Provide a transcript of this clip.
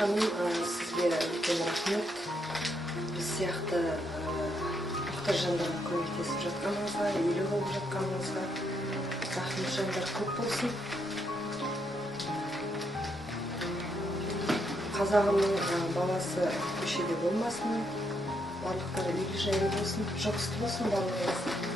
ханым, сізге үлкен рахмет. Біз сияқты мұқтаж жандарға көмектесіп жатқаныңызға, үйлі болып жатқаныңызға рахмет. Жандар көп болсын. Қазағымның баласы көшеде болмасын, барлықтары үйлі жайлы болсын, жұғысты болсын барлығыңыз.